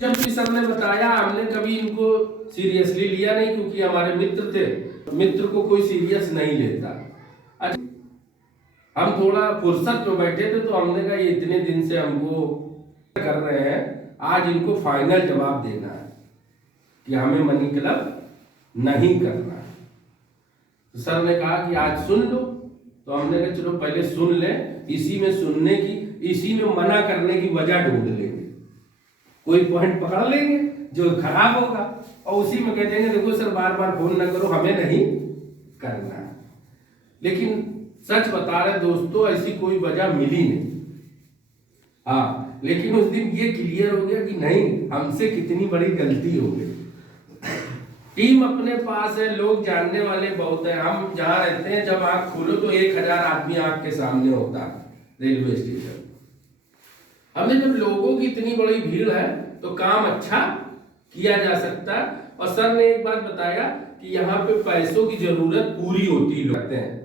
जब भी सर ने बताया, हमने कभी इनको सीरियसली लिया नहीं, क्योंकि हमारे मित्र थे। मित्र को कोई सीरियस नहीं लेता। अच्छा, हम थोड़ा फुर्सत में बैठे थे तो हमने कहा ये इतने दिन से हमको कर रहे हैं, आज इनको फाइनल जवाब देना है कि हमें मनी क्लब नहीं करना है। तो सर ने कहा कि आज सुन लो। तो हमने कहा चलो पहले सुन ले, इसी में सुनने की, इसी में मना करने की वजह ढूंढ लेंगे, कोई पॉइंट पकड़ लेंगे जो खराब होगा और उसी में कह देंगे देखो सर बार बार फोन ना करो, हमें नहीं करना है। लेकिन सच बता रहे दोस्तों, ऐसी कोई वजह मिली नहीं। हाँ, लेकिन उस दिन ये क्लियर हो गया कि नहीं, हमसे कितनी बड़ी गलती हो गई। टीम अपने पास है, लोग जानने वाले बहुत हैं। हम जहाँ रहते हैं, जब आंख खोलो तो 1000 आदमी आंख के सामने होता है रेलवे स्टेशन। हमें जब लोगों की इतनी बड़ी भीड़ है तो काम अच्छा किया जा सकता है। और सर ने एक बात बताया कि यहाँ पे पैसों की जरूरत पूरी होती लगते हैं।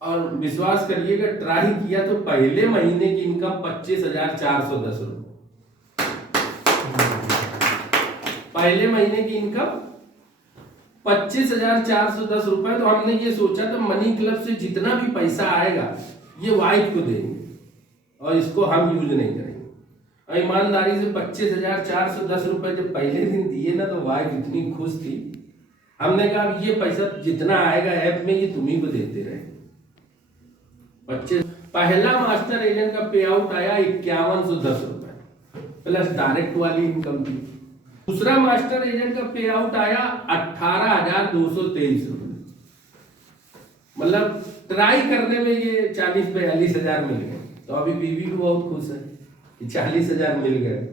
और विश्वास करिएगा, ट्राई किया तो पहले महीने की इनकम 25,410 रुपये। पहले महीने की इनकम 25,410 रुपए। तो हमने ये सोचा था मनी क्लब से जितना भी पैसा आएगा ये वाइफ को देंगे और इसको हम यूज नहीं करेंगे। और ईमानदारी से 25,410 रुपए जब पहले दिन दिए ना, तो वाइफ इतनी खुश थी। हमने कहा ये पैसा जितना आएगा ऐप में ये तुम्ही को देते रहे। 25 पहला मास्टर एजेंट का पे आउट आया 5110 रुपए प्लस डायरेक्ट वाली इनकम थी। दूसरा मास्टर एजेंट का पे आउट आया 18,223 रुपए। मतलब ट्राई करने में ये 40-42 हजार मिल गए। तो अभी बीवी भी बहुत खुश है कि 40 हजार मिल गए।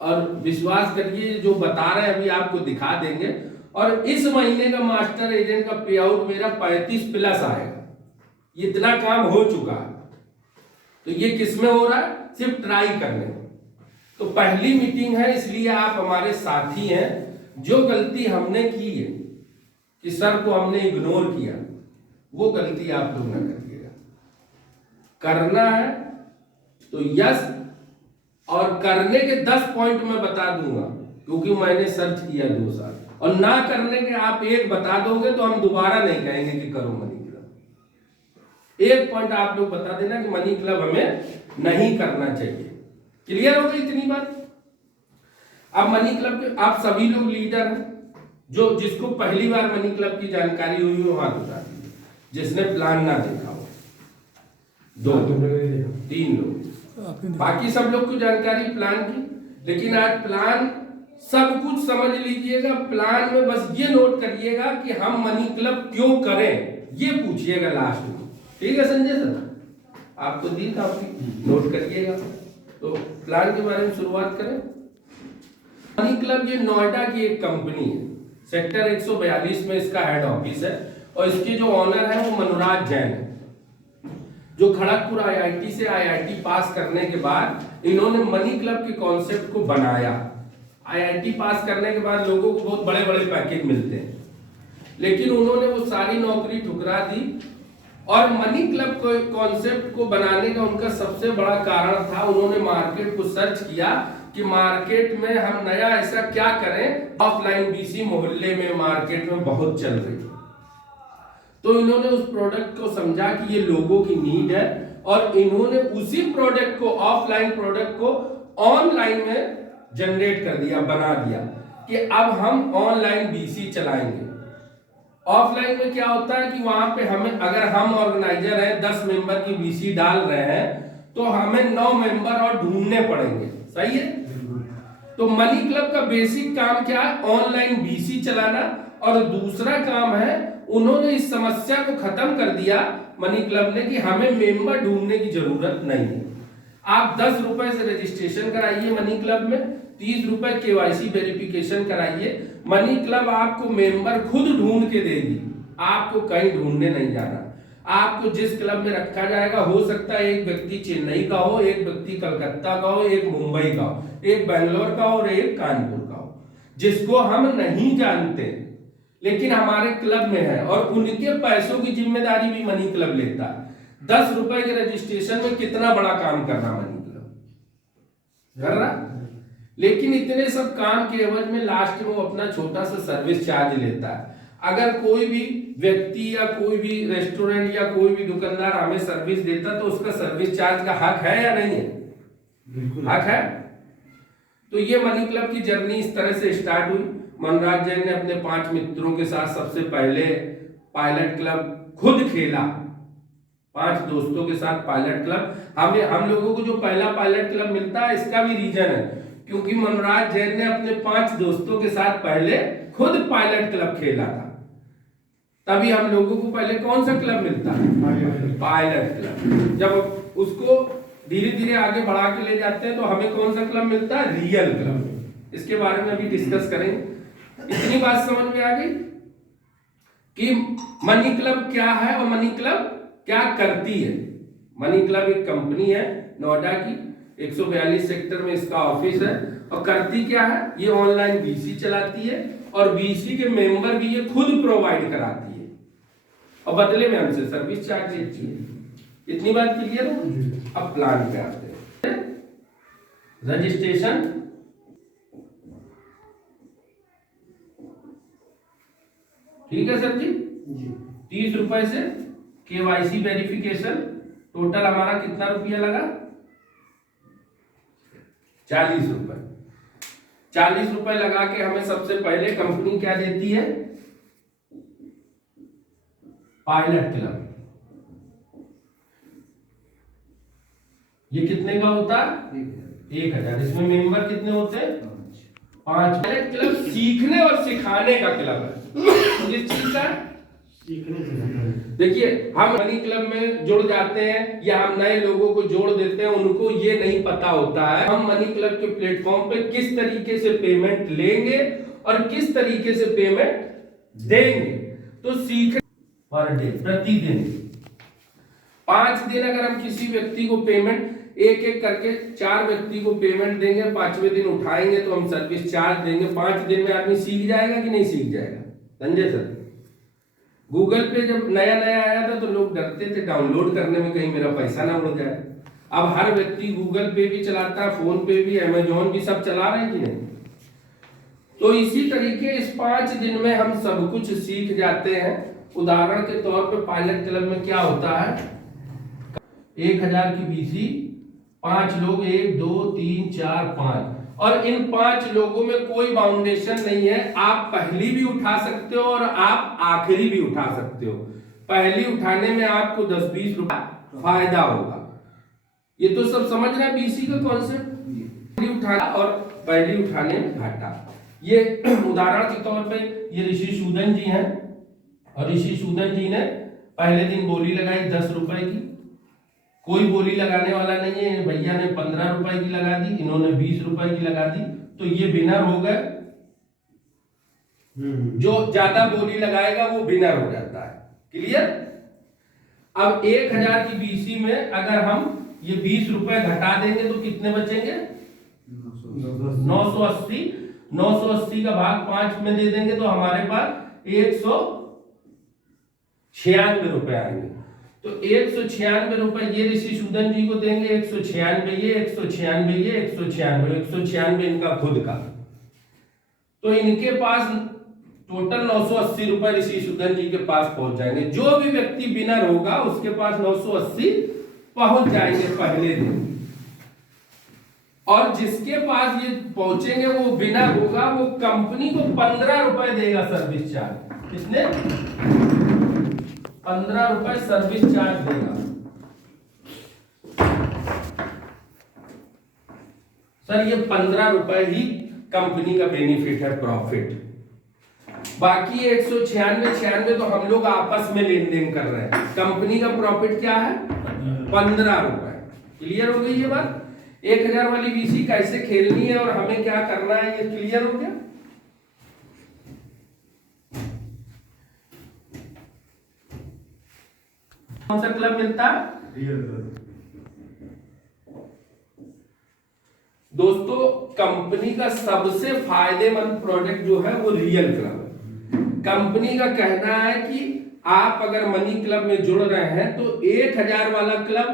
और विश्वास करिए, जो बता रहे हैं अभी आपको दिखा देंगे। और इस महीने का मास्टर एजेंट का पे आउट मेरा 35 प्लस आएगा। इतना काम हो चुका है। तो ये किस में हो रहा है? सिर्फ ट्राई करने में। तो पहली मीटिंग है, इसलिए आप हमारे साथी हैं। जो गलती हमने की है कि सर को हमने इग्नोर किया, वो गलती आप लोग ना करिएगा। करना है तो यस, और करने के 10 पॉइंट मैं बता दूंगा, क्योंकि मैंने सर्च किया 2 साल। और ना करने के आप एक बता दोगे तो हम दोबारा नहीं कहेंगे कि करो मनी क्लब। एक पॉइंट आप लोग बता देना कि मनी क्लब हमें नहीं करना चाहिए। क्लियर हो गई इतनी बात? अब मनी क्लब के आप सभी लोग लीडर हैं। जो जिसको पहली बार मनी क्लब की जानकारी हुई हो हाथ उठा दीजिए, जिसने प्लान ना देखा हो। 2 3 लोग, बाकी सब लोग को जानकारी प्लान की। लेकिन आज प्लान सब कुछ समझ लीजिएगा। प्लान में बस ये नोट करिएगा कि हम मनी क्लब क्यों करें, ये पूछिएगा लास्ट में। ठीक है संजय सर, आपको दी काफी, नोट करिएगा। तो प्लान के बारे में शुरुआत करें। मनी क्लब ये नोएडा की एक कंपनी है, सेक्टर 142 में इसका हेड ऑफिस है। और इसके जो ऑनर है वो मनोराज जैन है, जो खड़गपुर आईआईटी से आईआईटी पास करने के बाद इन्होंने मनी क्लब के कॉन्सेप्ट को बनाया। आईआईटी पास करने के बाद लोगों को बहुत बड़े बड़े पैकेज मिलते हैं, लेकिन उन्होंने वो सारी नौकरी ठुकरा दी। और मनी क्लब कॉन्सेप्ट को बनाने का उनका सबसे बड़ा कारण था, उन्होंने मार्केट को सर्च किया कि मार्केट में हम नया ऐसा क्या करें। ऑफलाइन बीसी मोहल्ले में मार्केट में बहुत चल रही है। तो इन्होंने उस प्रोडक्ट को समझा कि ये लोगों की नीड है, और इन्होंने उसी प्रोडक्ट को, ऑफलाइन प्रोडक्ट को ऑनलाइन में जनरेट कर दिया, बना दिया कि अब हम ऑनलाइन बीसी चलाएंगे। ऑफलाइन में क्या होता है कि वहां पे हमें, अगर हम ऑर्गेनाइजर हैं 10 मेंबर की बीसी डाल रहे हैं, तो हमें 9 मेंबर और ढूंढने पड़ेंगे। सही है? तो मनी क्लब का बेसिक काम क्या है? ऑनलाइन बीसी चलाना। और दूसरा काम है, उन्होंने इस समस्या को खत्म कर दिया मनी क्लब ने कि हमें मेंबर ढूंढने की जरूरत नहीं है। आप 10 रुपए से रजिस्ट्रेशन कराइए मनी क्लब में, 30 रुपए केवाईसी वेरिफिकेशन कराइए। मनी क्लब आपको मेंबर खुद ढूंढ के देगी, आपको कहीं ढूंढने नहीं जाना। आपको जिस क्लब में रखा जाएगा, हो सकता है एक व्यक्ति चेन्नई का हो, एक व्यक्ति कलकत्ता का हो, एक मुंबई का हो, एक बेंगलोर का हो और एक कानपुर का हो, जिसको हम नहीं जानते लेकिन हमारे क्लब में है। और उनके पैसों की जिम्मेदारी भी मनी क्लब लेता है। 10 रुपए के रजिस्ट्रेशन में कितना बड़ा काम कर रहा मनी क्लब, कर रहा। लेकिन इतने सब काम के एवज में लास्ट में वो अपना छोटा सा सर्विस चार्ज लेता है। अगर कोई भी व्यक्ति या कोई भी रेस्टोरेंट या कोई भी दुकानदार हमें सर्विस देता तो उसका सर्विस चार्ज का हक है या नहीं है? बिल्कुल हक है। तो ये मनी क्लब की जर्नी इस तरह से स्टार्ट हुई। मनराज जैन ने अपने 5 मित्रों के साथ सबसे पहले पायलट क्लब खुद खेला, 5 दोस्तों के साथ पायलट क्लब। हम लोगों को जो पहला पायलट क्लब मिलता है इसका भी रीजन है, क्योंकि मनराज जैन ने अपने 5 दोस्तों के साथ पहले खुद पायलट क्लब खेला था। तभी हम लोगों को पहले कौन सा क्लब मिलता है? Pilot club. जब उसको धीरे धीरे आगे बढ़ा के ले जाते हैं तो हमें कौन सा क्लब मिलता है? Real club. इसके बारे में अभी डिस्कस करेंगे। इतनी बात समझ में आ गई कि मनी क्लब क्या है और मनी क्लब क्या करती है। मनी क्लब एक कंपनी है नोएडा की, 142 सेक्टर में इसका ऑफिस है। और करती क्या है? ये ऑनलाइन बीसी चलाती है और बीसी के मेंबर भी ये खुद प्रोवाइड कराती है और बदले में हमसे सर्विस चार्ज लेती है। इतनी बात क्लियर हो? अब प्लान पे आते हैं। रजिस्ट्रेशन, ठीक है सर जी। 30 रुपए से केवाईसी वेरिफिकेशन, टोटल हमारा कितना रुपया लगा? 40 रुपए। 40 रुपए लगा के हमें सबसे पहले कंपनी क्या देती है? Pilot club. ये कितने का होता है? 1000। इसमें मेंबर कितने होते हैं? 5। पायलट क्लब सीखने और सिखाने का क्लब है। किस चीज का? देखिए, हम मनी क्लब में जुड़ जाते हैं या हम नए लोगों को जोड़ देते हैं, उनको ये नहीं पता होता है हम मनी क्लब के प्लेटफॉर्म पे किस तरीके से पेमेंट लेंगे और किस तरीके से पेमेंट देंगे। तो सीख पर डे, प्रतिदिन 5 दिन अगर हम किसी व्यक्ति को पेमेंट एक एक करके 4 व्यक्ति को पेमेंट देंगे, 5वें दिन उठाएंगे तो हम सर्विस चार्ज देंगे। 5 दिन में आदमी सीख जाएगा कि नहीं सीख जाएगा? संजय सर, गूगल पे जब नया नया आया था तो लोग डरते थे डाउनलोड करने में, कहीं मेरा पैसा ना उड़ जाए। अब हर व्यक्ति गूगल पे भी चलाता है, फोन पे भी, अमेजोन भी, सब चला रहे हैं कि नहीं? तो इसी तरीके इस 5 दिन में हम सब कुछ सीख जाते हैं। उदाहरण के तौर पे पायलट क्लब में क्या होता है? 1000 की बीसी, 5 लोग, 1 2 3 4 5, और इन 5 लोगों में कोई बाउंडेशन नहीं है। आप पहली भी उठा सकते हो और आप आखिरी भी उठा सकते हो। पहली उठाने में आपको 10-20 रुपए फायदा होगा। ये तो सब समझ रहे हैं बीसी का कॉन्सेप्ट। पहली उठाना और पहली उठाने में घाटा। ये उदाहरण के तौर पे ये ऋषि सूदन जी हैं और ऋषि सूदन जी ने पहले दिन बोली लगाई 10 रुपए की। कोई बोली लगाने वाला नहीं है, भैया ने 15 रुपए की लगा दी, इन्होंने 20 रुपए की लगा दी, तो ये विनर हो गए। जो ज्यादा बोली लगाएगा वो विनर हो जाता है। क्लियर? अब 1000 की बीसी में अगर हम ये 20 रुपए घटा देंगे तो कितने बचेंगे? 980। 980 का भाग 5 में दे देंगे तो हमारे पास 196 रुपए आएंगे। तो 196 रुपए ये ऋषि सूदन जी को देंगे, 196 ये, 196 ये, 196, 196 इनका खुद का। तो इनके पास टोटल 980 रुपए ऋषि सूदन जी के पास पहुंच जाएंगे। जो भी व्यक्ति विनर होगा उसके पास 980 पहुंच जाएंगे पहले दिन। और जिसके पास ये पहुंचेंगे वो विनर होगा, वो कंपनी को 15 रुपए देगा सर्विस चार्ज। कितने? 15 रुपए सर्विस चार्ज देगा। सर ये 15 रुपए ही कंपनी का बेनिफिट है, प्रॉफिट। बाकी 196 तो हम लोग आपस में लेन देन कर रहे हैं। कंपनी का प्रॉफिट क्या है? 15 रुपए। क्लियर हो गई ये बात? 1000 वाली बीसी कैसे खेलनी है और हमें क्या करना है, ये क्लियर हो गया? कौन सा क्लब मिलता है? Real club. दोस्तों, कंपनी का सबसे फायदेमंद प्रोडक्ट जो है वो रियल क्लब है। कंपनी का कहना है कि आप अगर मनी क्लब में जुड़ रहे हैं तो 1000 वाला क्लब,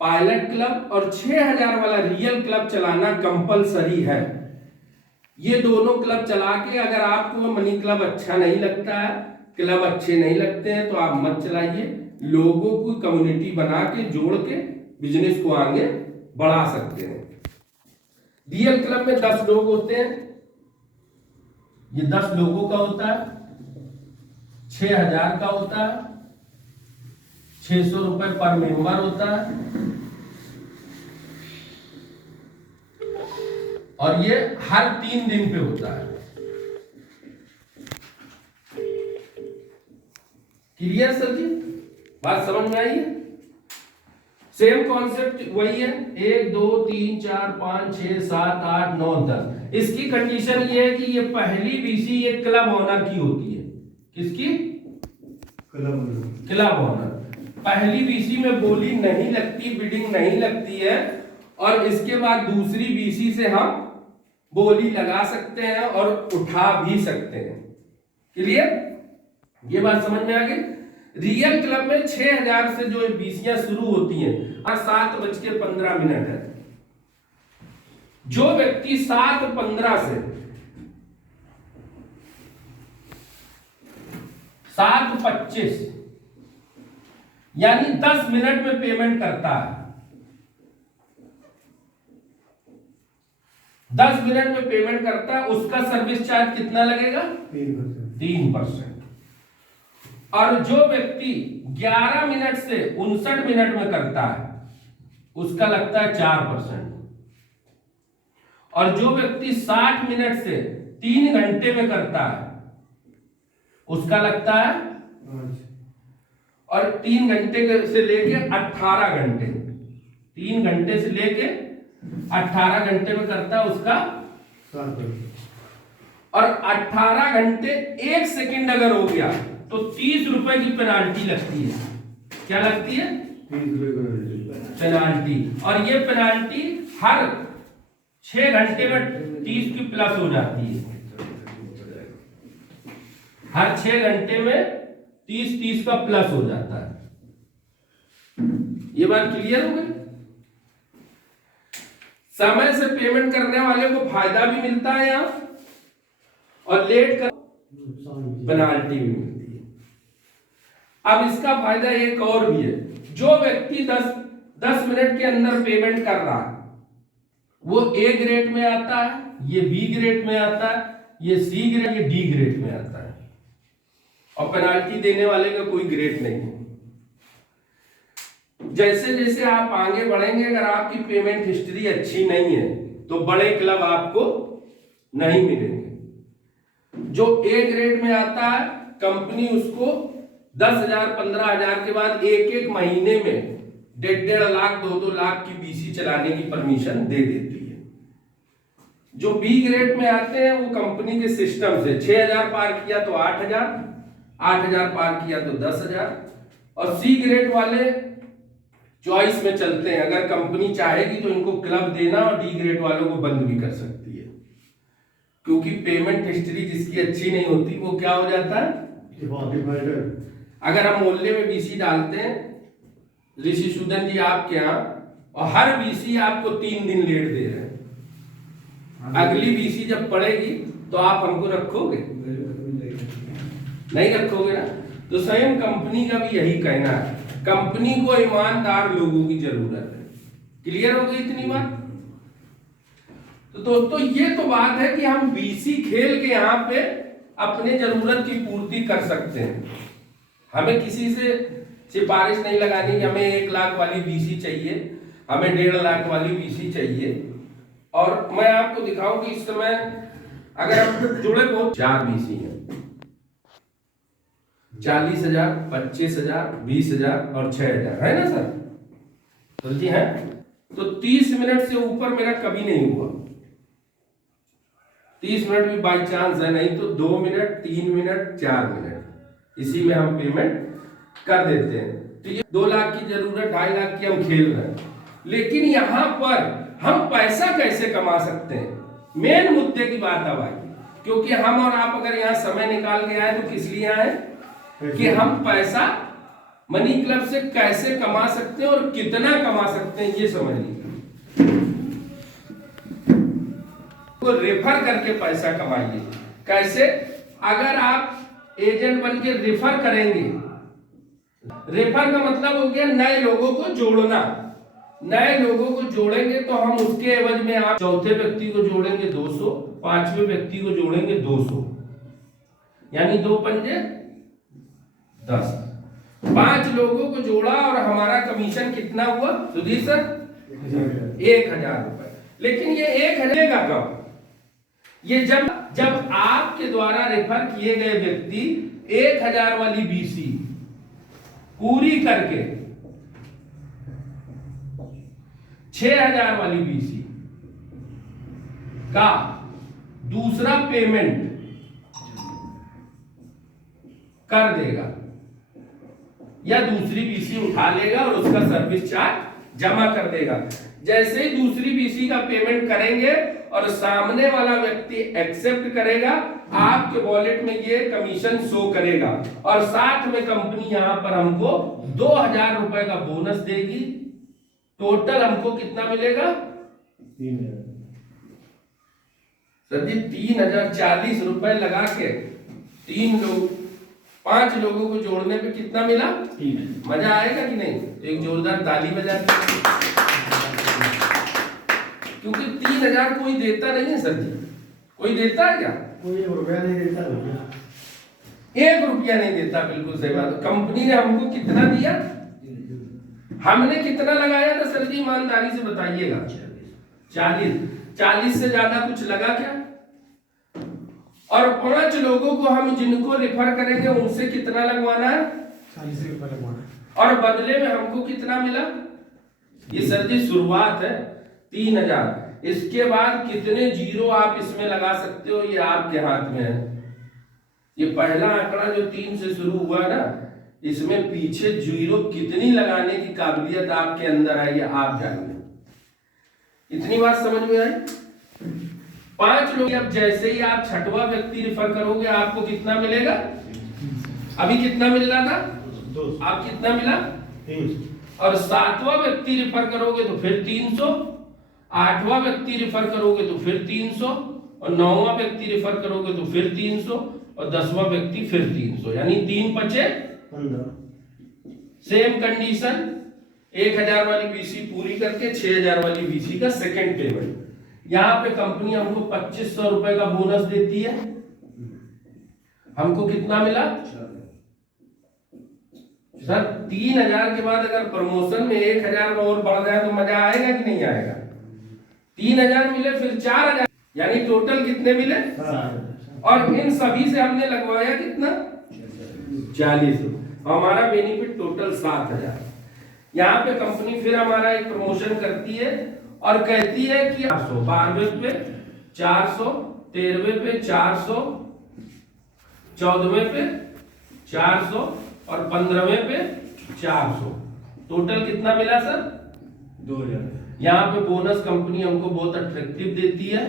पायलट क्लब और 6000 वाला रियल क्लब चलाना कंपलसरी है। ये दोनों क्लब चला के अगर आपको मनी क्लब अच्छा नहीं लगता है, क्लब अच्छे नहीं लगते हैं, तो आप मत चलाइए। लोगों को कम्युनिटी बना के जोड़ के बिजनेस को आगे बढ़ा सकते हैं। रियल क्लब में 10 लोग होते हैं, ये 10 लोगों का होता है, 6,000 का होता है, 600 रुपए पर मेंबर होता है, और ये हर 3 दिन पे होता है। क्लियर सर जी, बात समझ में आई है? सेम कॉन्सेप्ट वही है, 1 2 3 4 5 6 7 8 9 10। इसकी कंडीशन ये है कि ये पहली बीसी ये क्लब ओनर की होती है। किसकी? Club owner. पहली बीसी में बोली नहीं लगती, बिडिंग नहीं लगती है, और इसके बाद दूसरी बीसी से हम बोली लगा सकते हैं और उठा भी सकते हैं। क्लियर? ये बात समझ में आ गई? रियल क्लब में 6,000 से जो बीसियां शुरू होती हैं, और 7:15 है। जो व्यक्ति 7:15 से 7:25 यानी 10 मिनट में पेमेंट करता है, 10 मिनट में पेमेंट करता है, उसका सर्विस चार्ज कितना लगेगा? 3%। और जो व्यक्ति 11 मिनट से 59 मिनट में करता है, उसका लगता है 4%। और जो व्यक्ति 60 मिनट से 3 घंटे में करता है, उसका लगता है, और 3 घंटे से लेके 18 घंटे, 3 घंटे से लेके 18 घंटे में करता है, उसका 7%। और 18 घंटे 1 सेकंड अगर हो गया तो 30 रुपए की पेनाल्टी लगती है। क्या लगती है? 30 रुपए पेनाल्टी। और ये पेनाल्टी हर 6 घंटे में 30 की प्लस हो जाती है। हर 6 घंटे में 30 का प्लस हो जाता है। ये बात क्लियर हो गई? समय से पेमेंट करने वाले को फायदा भी मिलता है यहां, और लेट कर पेनाल्टी भी मिलती है। अब इसका फायदा एक और भी है, जो व्यक्ति 10 मिनट के अंदर पेमेंट कर रहा है, वो ए ग्रेड में आता है, ये बी ग्रेड में आता है, ये सी ग्रेड, ये डी ग्रेड में आता है, और पेनाल्टी देने वाले का कोई ग्रेड नहीं है। जैसे जैसे आप आगे बढ़ेंगे, अगर आपकी पेमेंट हिस्ट्री अच्छी नहीं है तो बड़े क्लब आपको नहीं मिलेंगे। जो ए ग्रेड में आता है, कंपनी उसको 10,000 15,000 के बाद एक महीने में 1.5 लाख 2 लाख की बीसी चलाने की परमिशन दे देती है। जो बी ग्रेड में आते हैं, वो कंपनी के सिस्टम से 6,000 पार किया तो 8,000, 8,000 पार किया तो 10,000, और सी ग्रेड वाले चॉइस में चलते हैं। अगर कंपनी चाहेगी तो इनको क्लब देना और डी ग्रेड वालों को बंद भी कर सकती है, क्योंकि पेमेंट हिस्ट्री जिसकी अच्छी नहीं होती वो क्या हो जाता है। अगर हम मोहल्ले में बीसी डालते हैं, ऋषि सुदन जी आपके यहाँ, और हर बीसी आपको 3 दिन लेट दे रहे हैं, अगली बीसी जब पड़ेगी तो आप हमको रखोगे? नहीं रखोगे ना। तो स्वयं कंपनी का भी यही कहना है, कंपनी को ईमानदार लोगों की जरूरत है। क्लियर हो गई इतनी बात? तो दोस्तों ये तो बात है कि हम बीसी खेल के यहाँ पे अपने जरूरत की पूर्ति कर सकते हैं। हमें किसी से सिफारिश नहीं लगानी कि हमें 1 लाख वाली बीसी चाहिए, हमें 1.5 लाख वाली बीसी चाहिए। और मैं आपको दिखाऊं कि इस समय अगर हम जुड़े बहुत 4 बीसी हैं, 40,000, 25,000, 20,000 और 6,000 है ना सर? तो जी है। तो 30 मिनट से ऊपर मेरा कभी नहीं हुआ। 30 मिनट भी बाई चांस है, नहीं तो 2 मिनट 3 मिनट 4 मिनट इसी में हम पेमेंट कर देते हैं। तो ये 2 लाख की जरूरत, 2.5 लाख की हम खेल रहे हैं। लेकिन यहां पर हम पैसा कैसे कमा सकते हैं, मेन मुद्दे की बात अब आई। क्योंकि हम और आप अगर यहाँ समय निकाल के आए तो किस लिए आए कि हम पैसा मनी क्लब से कैसे कमा सकते हैं और कितना कमा सकते हैं, ये समझ लीजिए। को रेफर करके पैसा कमाइए। कैसे? अगर आप एजेंट बन के रेफर करेंगे, रेफर का मतलब हो गया नए लोगों को जोड़ना। नए लोगों को जोड़ेंगे तो हम उसके एवज में आप चौथे व्यक्ति को जोड़ेंगे 200, पांचवें व्यक्ति को जोड़ेंगे 200, यानी 2 पंजे 10। 5 लोगों को जोड़ा और हमारा कमीशन कितना हुआ सुधीर सर? 1000 रुपए। लेकिन ये 1000 का कब? ये जब आपके द्वारा रेफर किए गए व्यक्ति 1000 वाली बीसी पूरी करके 6000 वाली बीसी का दूसरा पेमेंट कर देगा या दूसरी बीसी उठा लेगा और उसका सर्विस चार्ज जमा कर देगा। जैसे ही दूसरी बीसी का पेमेंट करेंगे और सामने वाला व्यक्ति एक्सेप्ट करेगा, आपके वॉलेट में ये कमीशन शो करेगा और साथ में कंपनी यहां पर हमको 2000 रुपए का बोनस देगी। टोटल हमको कितना मिलेगा? 3000 सर जी 3040 रुपए लगा के 5 लोगों को जोड़ने पे कितना मिला? मजा आएगा कि नहीं? एक जोरदार ताली बजा। क्योंकि 3000 कोई देता नहीं है सर जी। कोई देता है क्या? कोई रुपया नहीं देता। 1 रुपया नहीं देता। बिल्कुल सही बात। कंपनी ने हमको कितना दिया? हमने कितना लगाया था सर जी? ईमानदारी से बताइएगा। 40 से ज्यादा कुछ लगा क्या? और 5 लोगों को हम जिनको रेफर करेंगे उनसे कितना लगवाना है? 40 रुपए लगवाना। और बदले में हमको कितना मिला? ये सर जी शुरुआत है 3000। इसके बाद कितने जीरो आप इसमें लगा सकते हो ये आपके हाथ में है। ये पहला आंकड़ा जो 3 से शुरू हुआ ना, इसमें पीछे जीरो कितनी लगाने की काबिलियत आपके अंदर है ये आप जानिए। इतनी बात समझ में आई? 5 लोग। अब जैसे ही आप 6वां व्यक्ति रेफर करोगे आपको कितना मिलेगा? अभी कितना मिल रहा था? 200। आप कितना मिला? 300। और 7वां व्यक्ति रेफर करोगे तो फिर 300, 8वां व्यक्ति रेफर करोगे तो फिर 300, और 9वां व्यक्ति रेफर करोगे तो फिर 300, और 10वां व्यक्ति फिर 300, यानी 3 बचे 15। सेम कंडीशन 1000 वाली बीसी पूरी करके 6000 वाली बीसी का सेकंड पेमेंट। यहां पे कंपनी हमको 2500 रुपए का बोनस देती है। हमको कितना मिला सर? 3000 के बाद अगर प्रमोशन में 1000 और बढ़ जाए तो मजा आएगा कि नहीं आएगा? 3000 मिले फिर 4000, यानी टोटल कितने मिले? और इन सभी से हमने लगवाया कितना? 40। हमारा बेनिफिट टोटल 7000। यहाँ पे कंपनी फिर हमारा एक प्रमोशन करती है और कहती है कि 12वें पे 400, 13वें पे 400, 14वें पे 400 और 15वें पे 400। टोटल कितना मिला सर? 2000। यहाँ पे बोनस कंपनी हमको बहुत अट्रैक्टिव देती है।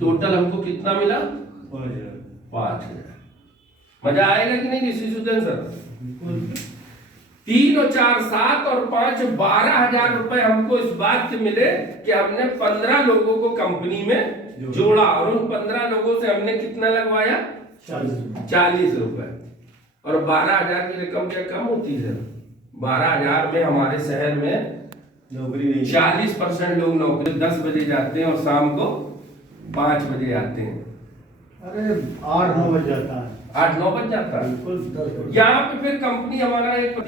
टोटल हमको कितना मिला? 5000। मजा आएगा कि नहीं ऋषिसूदन सर? 3 और 4 7 और 5 12,000 रुपए हमको इस बात से मिले कि हमने 15 लोगों को कंपनी में जोड़ा और उन 15 लोगों से हमने कितना लगवाया? 40 रुपए। और 12,000 की रकम क्या कम होती है? 12,000 में हमारे शहर में नौकरी नहीं। 40% लोग नौकरी 10 बजे जाते हैं और शाम को 5 बजे आते हैं। अरे 8-9 बज जाता है। 8-9 बज जाता है। यहाँ पे फिर कंपनी हमारा एक,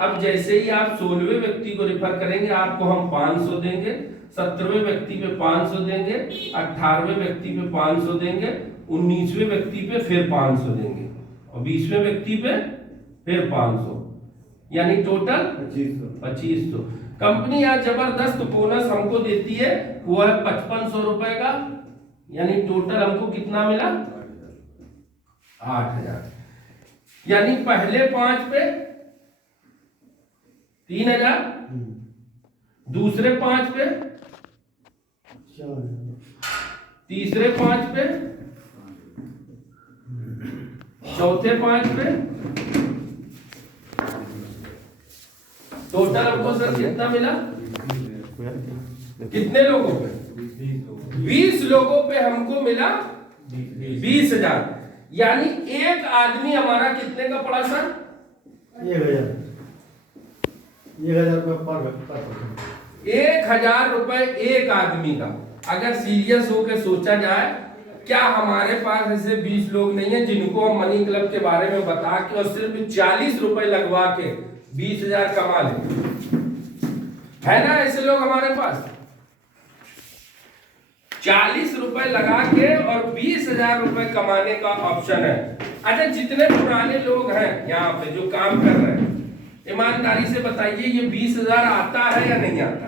अब जैसे ही आप 16वें व्यक्ति को रेफर करेंगे आपको हम 500 देंगे, 17वें व्यक्ति पे 500 देंगे, 18वें व्यक्ति पे 500 देंगे, 19वें व्यक्ति पे फिर 500 देंगे और 20वें व्यक्ति पे फिर 500, यानी टोटल 2500। कंपनी आज जबरदस्त बोनस हमको देती है, वो है 5500 रुपए का, यानी टोटल हमको कितना मिला? 8000। यानी पहले 5 पे 3000, दूसरे 5 पे, तीसरे 5 पे, चौथे 5 पे, टोटल हमको सर कितना मिला? कितने लोगों पे? 20 लोगों पे हमको मिला 20,000। यानी एक आदमी हमारा कितने का पड़ा सर? 1,000 रुपये पर 1,000 रुपए एक आदमी का। अगर सीरियस होकर सोचा जाए, क्या हमारे पास ऐसे 20 लोग नहीं है जिनको हम मनी क्लब के बारे में बता के और सिर्फ 40 रुपए लगवा के 20,000 कमा लें? है ना ऐसे लोग हमारे पास? 40 रुपए लगा के और 20,000 रुपए कमाने का ऑप्शन है। अच्छा, जितने पुराने लोग हैं यहाँ पे जो काम कर रहे हैं, ईमानदारी से बताइए ये 20,000 आता है या नहीं आता?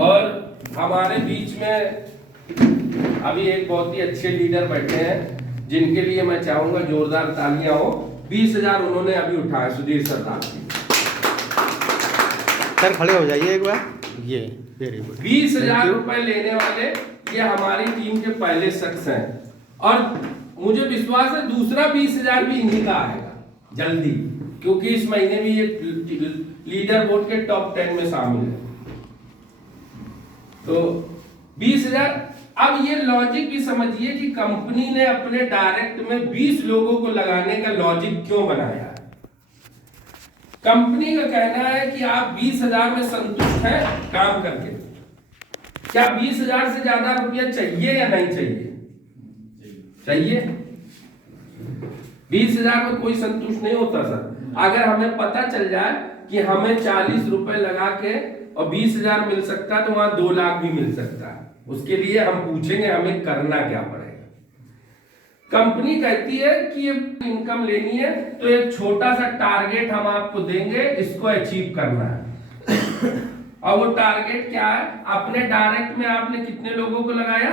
और हमारे बीच में अभी एक बहुत ही अच्छे लीडर बैठे हैं जिनके लिए मैं चाहूंगा जोरदार तालियां हो। 20,000 उन्होंने अभी उठाया, सुधीर सरदार जी। सर खड़े हो जाइए एक बार। ये 20,000 रुपए लेने वाले ये हमारी टीम के पहले शख्स हैं और मुझे विश्वास है दूसरा 20,000 भी इन्हीं का आएगा जल्दी, क्योंकि इस महीने भी ये लीडर बोर्ड के टॉप 10 में शामिल है। तो 20,000। अब ये लॉजिक भी समझिए कि कंपनी ने अपने डायरेक्ट में 20 लोगों को लगाने का लॉजिक क्यों बनाया है। कंपनी का कहना है कि आप 20,000 में संतुष्ट हैं काम करके। क्या 20,000 से ज्यादा रुपया चाहिए या नहीं चाहिए? चाहिए। 20,000 में कोई संतुष्ट नहीं होता सर। अगर हमें पता चल जाए कि हमें 40 रुपए लगा के और 20,000 मिल सकता है तो वहां 2 लाख भी मिल सकता है। उसके लिए हम पूछेंगे हमें करना क्या पड़ेगा। कंपनी कहती है कि ये इनकम लेनी है तो एक छोटा सा टारगेट हम आपको देंगे, इसको अचीव करना है। और वो टारगेट क्या है? अपने डायरेक्ट में आपने कितने लोगों को लगाया?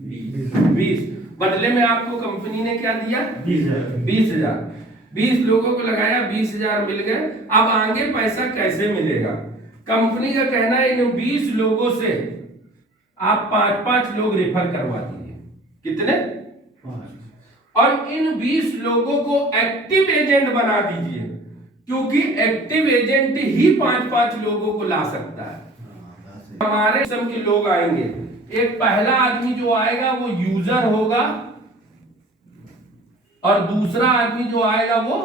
20। बदले में आपको कंपनी ने क्या दिया? 20,000। 20 लोगों को लगाया, 20,000 मिल गए। अब आगे पैसा कैसे मिलेगा? कंपनी का कहना है इन 20 लोगों से आप 5-5 लोग रेफर करवा दीजिए। कितने? 5। और इन 20 लोगों को एक्टिव एजेंट बना दीजिए, क्योंकि एक्टिव एजेंट ही 5-5 लोगों को ला सकता है। हमारे किस्म के लोग आएंगे। एक पहला आदमी जो आएगा वो यूजर होगा और दूसरा आदमी जो आएगा वो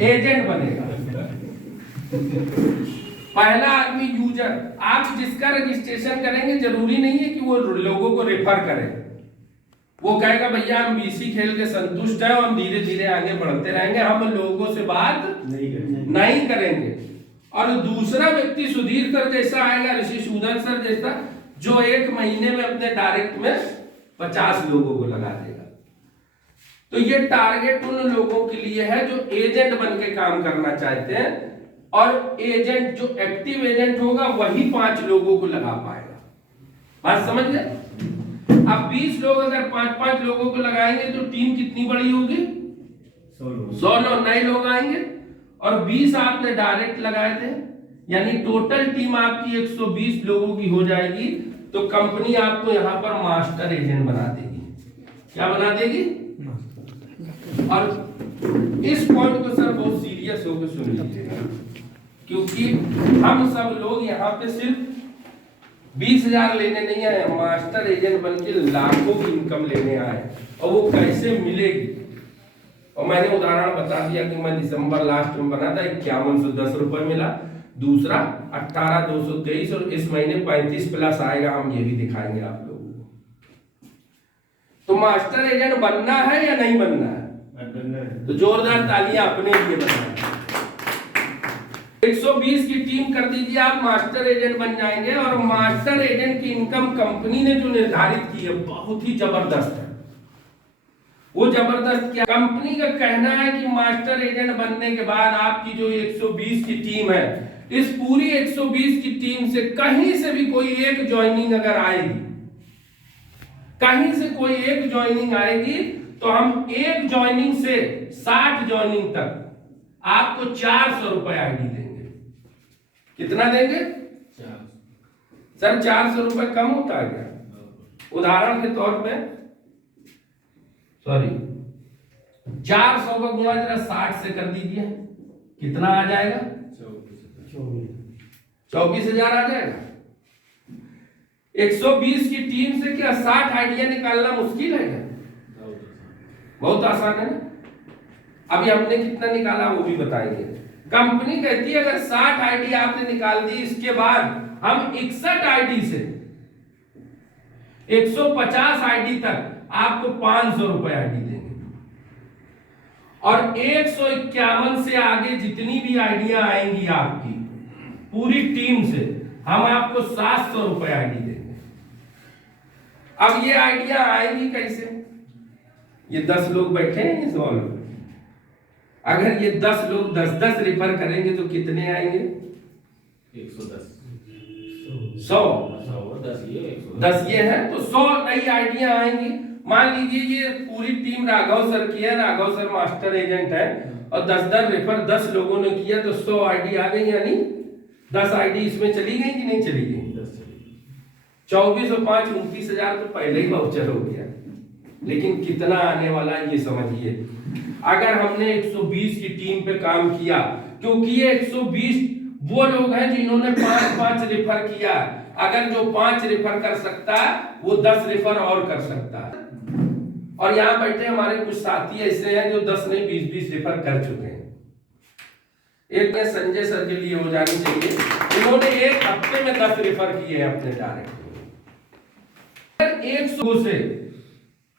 एजेंट बनेगा। पहला आदमी यूजर। आप जिसका रजिस्ट्रेशन करेंगे जरूरी नहीं है कि वो लोगों को रेफर करे। वो कहेगा भैया हम बीसी खेल के संतुष्ट हैं और हम धीरे धीरे आगे बढ़ते रहेंगे, हम लोगों से बात नहीं करेंगे। और दूसरा व्यक्ति सुधीर सर जैसा आएगा, ऋषि सूदन सर जैसा, जो 1 महीने में अपने डायरेक्ट में 50 लोगों को लगा देगा। तो ये टारगेट उन लोगों के लिए है जो एजेंट बन के काम करना चाहते हैं, और एजेंट जो एक्टिव एजेंट होगा वही 5 लोगों को लगा पाएगा। बात समझ गए? अब 20 लोग अगर 5-5 लोगों को लगाएंगे तो टीम कितनी बड़ी होगी? 100 नए लोग आएंगे और 20 आपने डायरेक्ट लगाए थे, यानी टोटल टीम आपकी 120 लोगों की हो जाएगी। तो कंपनी आपको यहां पर मास्टर एजेंट बना देगी। क्या बना देगी? और इस पॉइंट को सर बहुत सीरियस होकर सुन लीजिएगा, क्योंकि हम सब लोग यहाँ पे सिर्फ 20,000 लेने नहीं आए, मास्टर एजेंट बनके लाखों की इनकम लेने आए। और वो कैसे मिलेगी? और मैंने उदाहरण बता दिया कि मैं दिसंबर लास्ट में बना था, 5110 रुपए मिला। दूसरा 18,223 और इस महीने 35 प्लस आएगा, हम ये भी दिखाएंगे आप लोगों को। तो मास्टर एजेंट बनना है या नहीं बनना है? तो जोरदार तालियां अपने लिए बनाएं। 120 की टीम कर दीजिए, आप मास्टर एजेंट बन जाएंगे। और मास्टर एजेंट की इनकम कंपनी ने जो निर्धारित की है बहुत ही जबरदस्त है। वो जबरदस्त क्या? कंपनी का कहना है कि मास्टर एजेंट बनने के बाद आपकी जो 120 की टीम है, इस पूरी 120 की टीम से कहीं से भी कोई एक ज्वाइनिंग अगर आएगी, कहीं से कोई एक ज्वाइनिंग आएगी, तो हम एक ज्वाइनिंग से 60 ज्वाइनिंग तक आपको 400 रुपए आईडी देंगे। कितना देंगे? सर 400 रुपए कम होता है क्या? उदाहरण के तौर पे 400 का गुणा जरा 60 से कर दीजिए, कितना आ जाएगा? 24। 24,000 आ जाएगा। 120 की टीम से क्या 60 आइडिया निकालना मुश्किल है क्या? बहुत आसान है ना। अभी हमने कितना निकाला वो भी बताएंगे। कंपनी कहती है अगर 60 आईडी आपने निकाल दी, इसके बाद हम 61 आईडी से 150 आईडी तक आपको 500 रुपए आईडी देंगे, और 151 से आगे जितनी भी आइडिया आएंगी आपकी पूरी टीम से, हम आपको 700 रुपए आईडी देंगे। अब ये आइडिया आएंगी कैसे? ये 10 लोग बैठे हैं इस हॉल में, अगर ये 10 लोग 10-10 रेफर करेंगे तो कितने आएंगे? 110 100 10 ये है तो 100 नई आइडिया आएंगी। मान लीजिए ये पूरी टीम राघव सर की है, राघव सर मास्टर एजेंट है, और 10-10 रेफर 10 लोगों ने किया तो 100 आईडी आ गई, यानी 10 आईडी इसमें चली गई कि नहीं चली गई? 24 और 5 29,000 तो पहले ही वाउचर हो गया, लेकिन कितना आने वाला है ये समझिए। अगर हमने 120 की टीम पे काम किया, क्योंकि ये 120 वो लोग हैं जिन्होंने 5-5 रेफर किया, अगर जो 5 रेफर कर सकता है वो 10 रेफर और कर सकता है। और यहाँ बैठे हमारे कुछ साथी ऐसे हैं जो 10 नहीं 20-20 रेफर कर चुके हैं। एक में संजय सर के लिए हो जानी चाहिए, उन्होंने एक हफ्ते में 10 रेफर किए हैं अपने डायरेक्ट। 100 से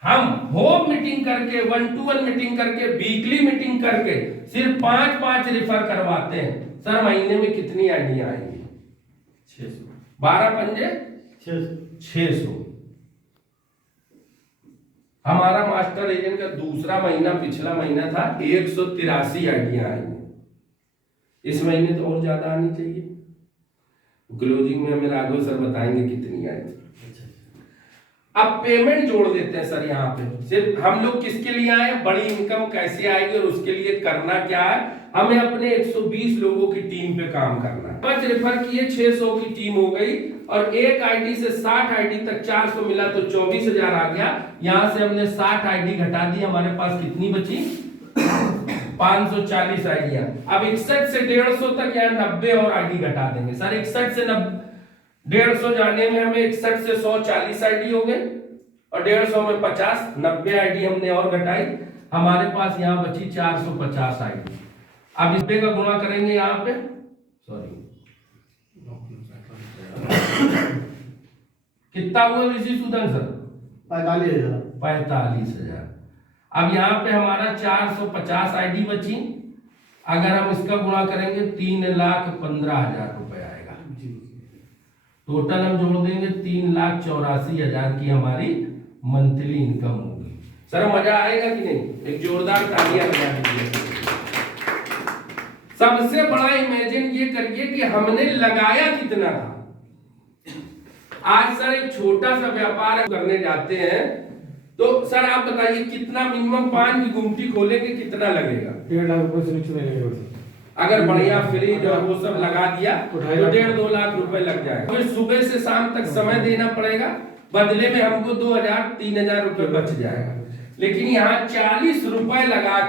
हम होम मीटिंग करके 1-to-1 मीटिंग करके वीकली मीटिंग करके सिर्फ 5-5 रेफर करवाते हैं। सर महीने में कितनी आइडिया आएंगी? 600 12 पंजे 600। हमारा मास्टर एजेंट का दूसरा महीना पिछला महीना था 183 आइडिया आएंगे। इस महीने तो और ज्यादा आनी चाहिए। क्लोजिंग में हमें राघव सर बताएंगे कितनी आएगी। अब पेमेंट जोड़ देते हैं सर यहाँ पे। सिर्फ हम लोग किसके लिए आए, बड़ी इनकम कैसे आएगी और उसके लिए करना क्या है, हमें अपने 120 लोगों की टीम पे काम करना है। 5 रेफर किए 600 की टीम हो गई, और एक आईडी से 60 आईडी तक 400 मिला तो 24,000 आ गया। यहाँ से हमने 60 आईडी घटा दी, हमारे पास कितनी बची? 540 आईडिया। अब 61 से 150 तक यहाँ 90 और आईडी घटा देंगे। सर 61 से 150 जाने में हमें 61 से 140 आईडी हो गए, और 150 में 50, 90 आईडी हमने और घटाई, हमारे पास यहाँ बची 450 आईडी। अब इस पे का गुणा करेंगे यहाँ पे, सॉरी कितना हुआ ऋषि सुदन सर? 45,000। 45,000। अब यहाँ पे हमारा 450 आईडी बची, अगर हम इसका गुणा करेंगे 3,15,000 रुपए आएगा। टोटल हम जोड़ देंगे 3,84,000 की हमारी मंथली इनकम होगी। सर मजा आएगा कि नहीं? एक जोरदार तालियां बजा दीजिए। सबसे बड़ा इमेजिन ये करिए कि हमने लगाया कितना था। आज सर एक छोटा सा व्यापार करने जाते हैं तो सर आप बताइए कितना मिनिमम पान की गुमटी खोलेंगे कितना लगेगा? 1.5 लाख रुपए से नीचे नहीं लगेगा। अगर बढ़िया फ्रिज और वो सब लगा दिया तो 1.5-2 लाख रुपए लग जाएगा। फिर सुबह से शाम तक समय देना पड़ेगा, बदले में हमको 2,000-3,000 रुपए बच जाएगा। लेकिन यहाँ 40 रुपए लगा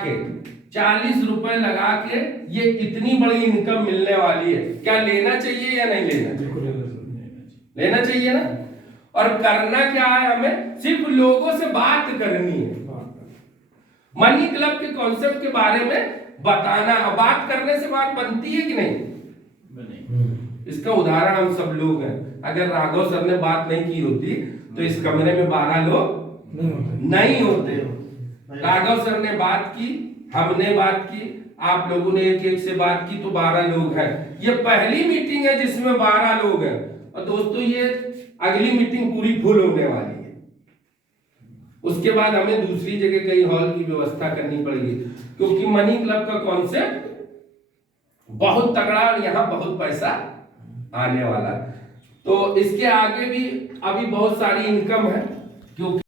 के ये इतनी बड़ी इनकम मिलने वाली है, क्या लेना चाहिए या नहीं लेना चाहिए? लेना चाहिए ना। और करना क्या है, हमें सिर्फ लोगों से बात करनी है, मनी क्लब के कॉन्सेप्ट के बारे में बताना। बात करने से बात बनती है कि नहीं? इसका उदाहरण हम सब लोग हैं। अगर राघव सर ने बात नहीं की होती तो इस कमरे में 12 लोग नहीं होते। राघव सर ने बात की, हमने बात की, आप लोगों ने एक से बात की तो 12 लोग हैं। ये पहली मीटिंग है जिसमें 12 लोग हैं, और दोस्तों ये अगली मीटिंग पूरी फुल होने वाली है। उसके बाद हमें दूसरी जगह कहीं हॉल की व्यवस्था करनी पड़ेगी, क्योंकि मनी क्लब का कॉन्सेप्ट बहुत तगड़ा और यहाँ बहुत पैसा आने वाला है। तो इसके आगे भी अभी बहुत सारी इनकम है, क्योंकि